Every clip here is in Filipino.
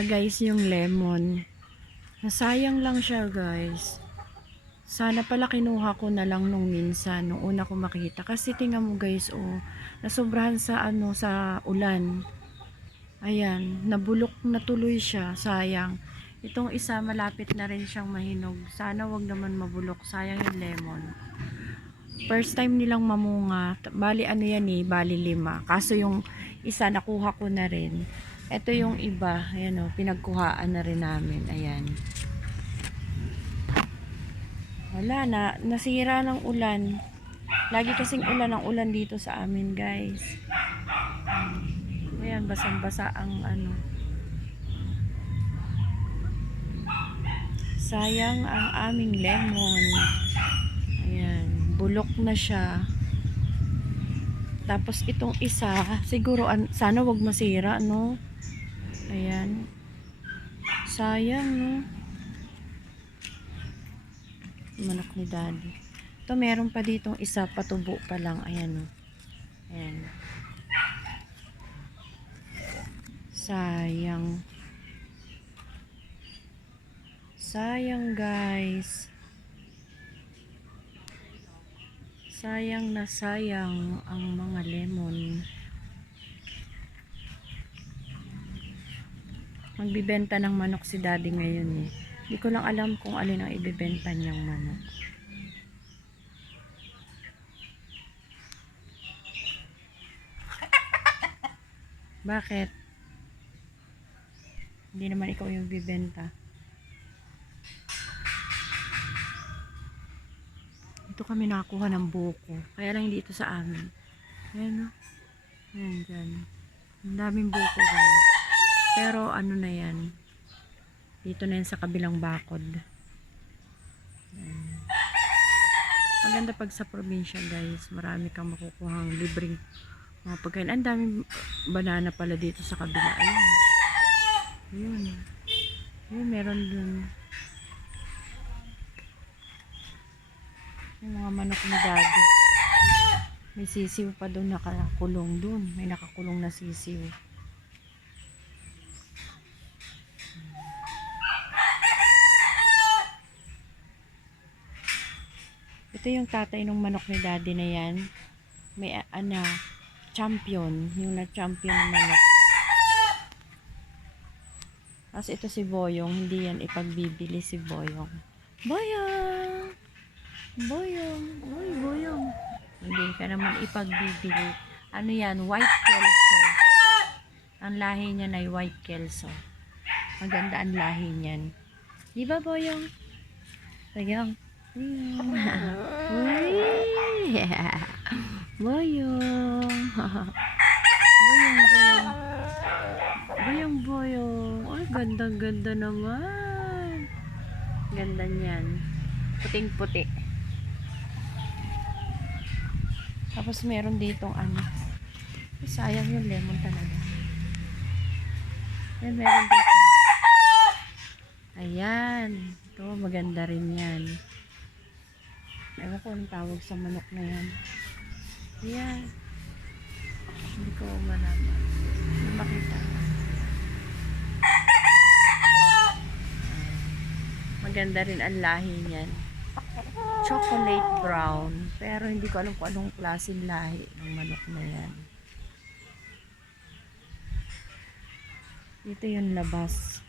na guys yung lemon. Nasayang lang siya guys. Sana pala kinuha ko na lang nung minsan, nung una ko makita. Kasi tingnan mo guys, oh, nasobrahan sa sa ulan. Ayan, nabulok na tuloy siya, sayang. Itong isa malapit na rin siyang mahinog. Sana wag naman mabulok, sayang yung lemon. First time nilang mamunga. Bali ano yan eh, bali 5. Kaso yung isa nakuha ko na rin. Ito yung iba, ayan oh, pinagkuhaan na rin namin. Ayan. Wala na, nasira ng ulan. Lagi kasing ulan ang ulan dito sa amin, guys. Ayan, basang-basa ang ano. Sayang ang aming lemon. Ayan, bulok na siya. Tapos itong isa, siguro sana wag masira, no? Ayan. Sayang, no? Manok ni daddy. Ito meron pa ditong isa, patubo pa lang. Ayan, no? Ayan. Sayang. Sayang, guys. Sayang na sayang ang mga lemon. Magbibenta ng manok si daddy ngayon eh. Hindi ko lang alam kung alin ang ibibenta niyang manok. Bakit? Hindi naman ikaw yung bibenta. Ito kami nakakuha ng buko. Kaya lang hindi ito sa amin. Ayan o. Ayan dyan. Ang daming buko guys. Pero ano na yan. Dito na yan sa kabilang bakod. Ayan. Maganda pag sa probinsya guys. Marami kang makukuhang libreng mga pagkain. Ang daming banana pala dito sa kabila. Ayun. Ayun. Ayun meron dun. Yung mga manok ni daddy. May sisiw pa doon nakakulong doon. May nakakulong na sisiw. Ito yung tatay ng manok ni daddy na yan. May champion. Yung na-champion ng manok. Kasi ito si Boyong. Hindi yan ipagbibili si Boyong. Boyong! Boyong! Uy, Boyong! Hindi ka naman ipagbibili. Ano yan? White Kelso. Ang lahi niyan ay White Kelso. Maganda ang lahi niyan. Di ba, Boyong? Boyong. Boyong. Boyong. Boyong, Boyong. Boyong, Boyong. Ay, ganda-ganda naman. Ganda niyan. Puting-puti. Tapos meron ditong sayang yung lemon talaga. Yan, meron dito. Ayan. Ito, maganda rin yan. Ewan ko anong tawag sa manok na yan. Ayan. Hindi ko malaman. Hindi makita. Maganda rin ang lahi niyan. Chocolate brown. Pero hindi ko alam kung anong klaseng lahi ng manok na yan. Dito yung labas.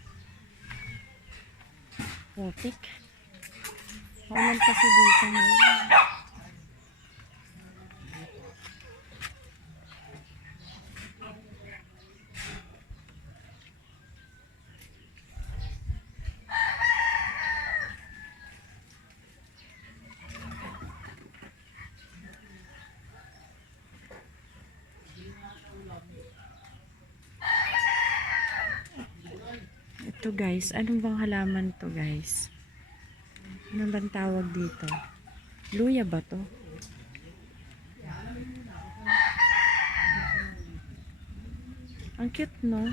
Putik. Maulan kasi dito ngayon. Ito guys, anong bang halaman to guys? Ano bang tawag dito? Luya ba to? Ang cute no?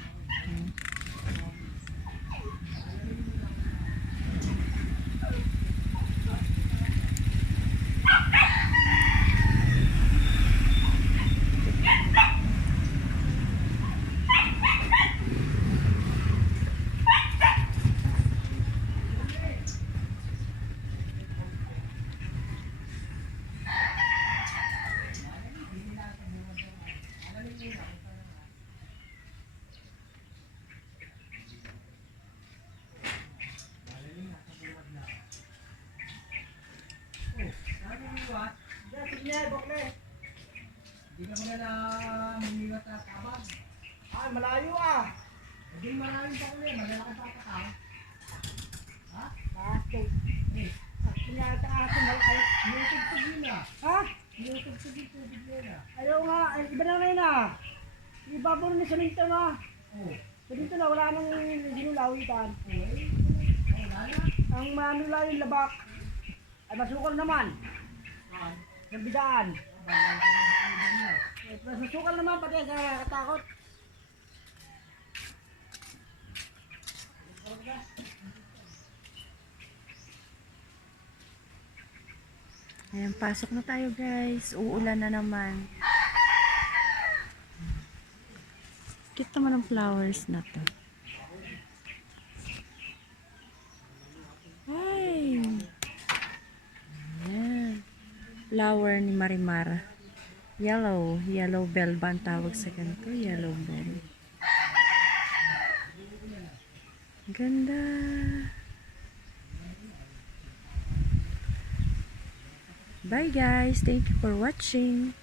Hindi ka muna na mimiwat na tabag. Ay, malayo ah. Hindi maraming pa ulit. Malalaki pa ka tao. Ha? Aso. Eh, Pinata aso malaki. tinutugtog yun ah. Ha? Tinutugtog yung tubig yun ah. Ayaw nga. Ay, iba na ngayon ah. Iba po rin sa minto na. Oo. So dito na, wala nang ginulawitan. Wala na. Ang maano lang yung labak. Ay, masukal naman. Ng bidaan. Mas masukal naman pati sa katakot. Ayan, pasok na tayo guys. Uulan na naman. Cute naman ang flowers na to. Ay! Ayan. Flower ni Marimar. Yellow. Yellow bell ba ang tawag sa ganito? Yellow bell. Ganda. Bye guys. Thank you for watching.